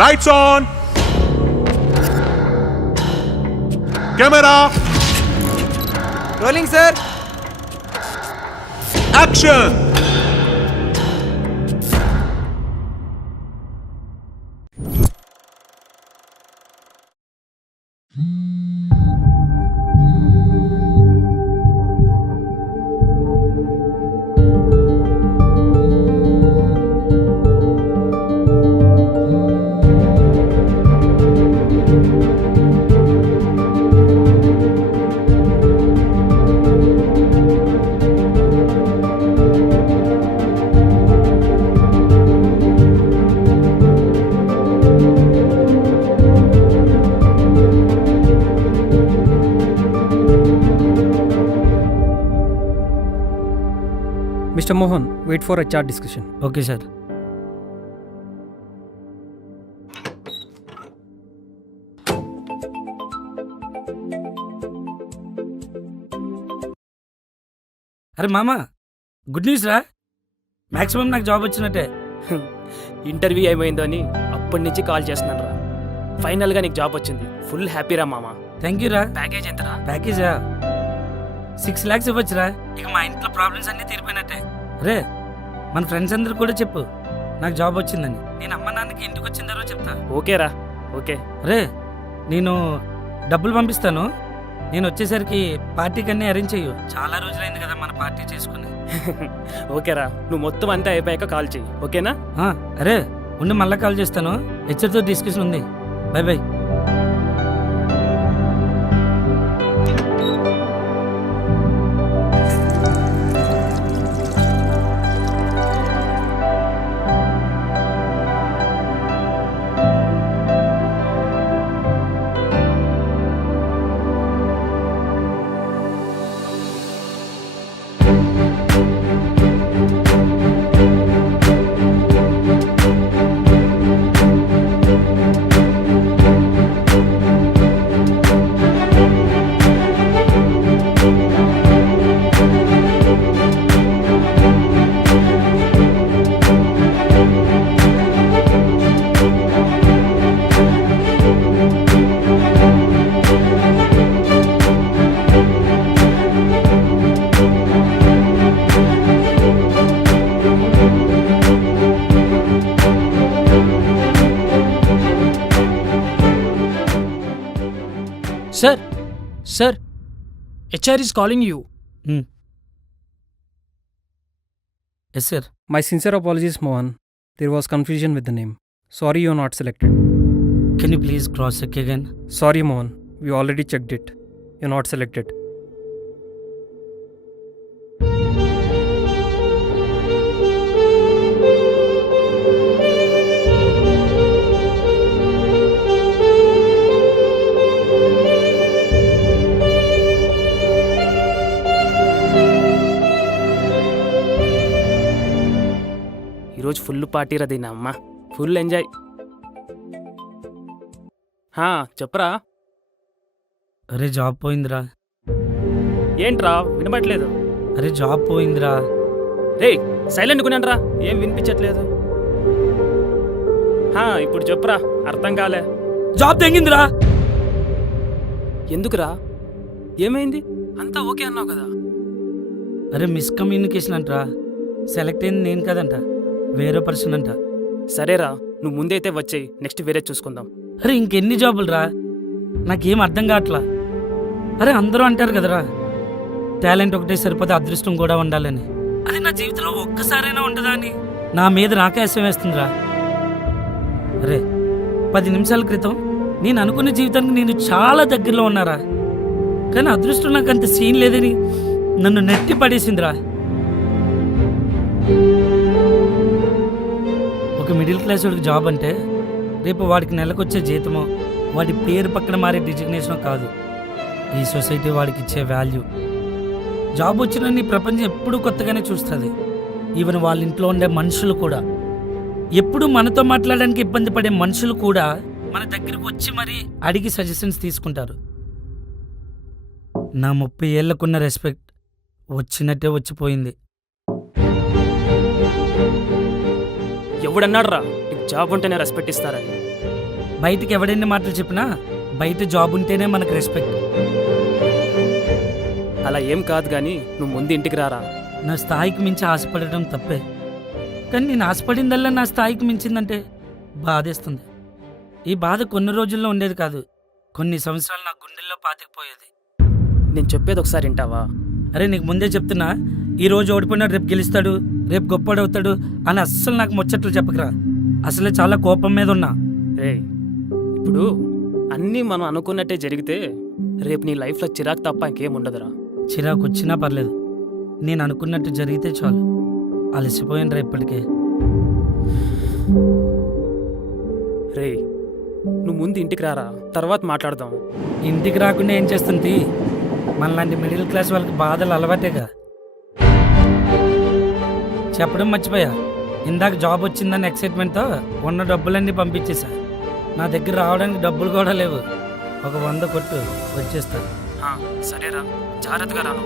Lights on! Camera! Rolling, sir. Action! Mr. Mohan, wait for HR discussion. Okay, sir. అరే మామా, good news రా. Maximum నాకు job వచ్చినట్టే. Interview ఏమైందో అని అప్పటి నుంచి కాల్ చేస్తున్నాను రా. ఫైనల్గా నీకు జాబ్ వచ్చింది. ఫుల్ హ్యాపీ రా మామ. థ్యాంక్ యూ రా. ప్యాకేజ్ ఎంతరా? ప్యాకేజా 6 lakhs ఇవ్వచ్చురా. ఇక మా ఇంట్లో ప్రాబ్లమ్స్ అన్నీ తీరిపోయినట్టే. రే, మన ఫ్రెండ్స్ అందరు కూడా చెప్పు నాకు జాబ్ వచ్చిందని. నేను అమ్మ నాన్నకి ఇంటికి వచ్చిన తర్వాత చెప్తా. ఓకే రా. ఓకే రే, నేను డబ్బులు పంపిస్తాను. నేను వచ్చేసరికి పార్టీకి అన్నీ అరేంజ్ చెయ్యు. చాలా రోజులైంది కదా మన పార్టీ చేసుకుని. ఓకేరా, నువ్వు మొత్తం అంతా అయిపోయాక కాల్ చెయ్యి. ఓకేనా? అరే ఉండి మళ్ళీ కాల్ చేస్తాను. హెచ్ఆర్తో డిస్కషన్ ఉంది. Bye bye. Sir, HR is calling you. Yes sir. My sincere apologies, Mohan. There was confusion with the name. Sorry you're not selected. Can you please cross check again? Sorry, Mohan. We already checked it. You're not selected. ఈరోజు full party రా దీని అమ్మ. Full enjoy. చెప్పరా. అరే job పోయిందిరా. ఏంట్రా వినబట్లేదు? అరే job పోయిందిరా. రే సైలెంట్ కొనండ్రా, ఏం వినిపించట్లేదు. ఇప్పుడు చెప్పురా, అర్థం కాలే. జాబ్ తెంగిందిరా. ఎందుకురా? ఏమైంది? అంతా ఓకే అన్నావు కదా. అరే మిస్కమ్యూనికేషన్ అంటరా. సెలెక్ట్ అయింది నేను కదంట, వేరే పర్సన్ అంట. సరేరా, నువ్వు ముందైతే వచ్చేయి, నెక్స్ట్ వేరే చూసుకుందాం. అరే ఇంకెన్ని జాబులు రా, నాకేం అర్థం కావట్లా. అరే అందరూ అంటారు కదరా, టాలెంట్ ఒకటే సరిపోతే అదృష్టం కూడా ఉండాలని. అది నా జీవితంలో ఒక్కసారైనా ఉండదా అని నా మీద నాకే ఆశయం వేస్తుందిరా. అరే 10 నిమిషాల క్రితం నేను అనుకున్న జీవితానికి నేను చాలా దగ్గరలో ఉన్నారా, కానీ అదృష్టం నాకు అంత సీన్ లేదని నన్ను నెట్టి పడేసిందిరా. ఒక మిడిల్ క్లాస్ వాడికి జాబ్ అంటే రేపు వాడికి నెలకొచ్చే జీతమో, వాడి పేరు పక్కన మారే డిజిగ్నేషనో కాదు, ఈ సొసైటీ వాడికి ఇచ్చే వాల్యూ. జాబ్ వచ్చిన నీ ప్రపంచం ఎప్పుడూ కొత్తగానే చూస్తుంది. ఈవెన్ వాళ్ళ ఇంట్లో ఉండే మనుషులు కూడా, ఎప్పుడు మనతో మాట్లాడడానికి ఇబ్బంది పడే మనుషులు కూడా మన దగ్గరకు వచ్చి మరీ అడిగి సజెషన్స్ తీసుకుంటారు. నా 30 ఏళ్లకున్న రెస్పెక్ట్ వచ్చినట్టే వచ్చిపోయింది. ఎవడన్నాడు రా నీకు జాబ్ ఉంటేనే రెస్పెక్ట్ ఇస్తారని? బయటికి ఎవడెన్ని మాటలు చెప్పినా బయట జాబ్ ఉంటేనే మనకు రెస్పెక్ట్. అలా ఏం కాదు కానీ నువ్వు ముందు ఇంటికి రారా. నా స్థాయికి మించి ఆశపడటం తప్పే, కానీ నేను ఆశపడిందల్లా నా స్థాయికి మించిందంటే బాధేస్తుంది. ఈ బాధ కొన్ని రోజుల్లో ఉండేది కాదు, కొన్ని సంవత్సరాలు నా గుండెల్లో పాతికిపోయేది. నేను చెప్పేది ఒకసారి వింటావా? అరే నీకు ముందే చెప్తున్నా, ఈ రోజు ఓడిపోయినా రేపు గెలుస్తాడు, రేపు గొప్పడవుతాడు అని అస్సలు నాకు ముచ్చట్లు చెప్పకరా. అసలే చాలా కోపం మీద ఉన్నా. రే, ఇప్పుడు అన్నీ మనం అనుకున్నట్టే జరిగితే రేపు నీ లైఫ్లో చిరాకు తప్ప ఇంకేం ఉండదురా. చిరాకు వచ్చినా పర్లేదు, నేను అనుకున్నట్టు జరిగితే చాలు. అలసిపోయాను రేపటికే. రే, నువ్వు ముందు ఇంటికి రారా, తర్వాత మాట్లాడదాం. ఇంటికి రాకుండా ఏం చేస్తుంది? మనలాంటి మిడిల్ క్లాస్ వాళ్ళకి బాధలు అలవాటేగా. చెప్పడం మర్చిపోయా, ఇందాక జాబ్ వచ్చిందని ఎక్సైట్మెంట్తో ఉన్న డబ్బులన్నీ పంపించేశా. నా దగ్గర రావడానికి డబ్బులు కూడా లేవు. ఒక 100 కొట్టు వచ్చేస్తా. సరేరా, జాగ్రత్తగా రాను.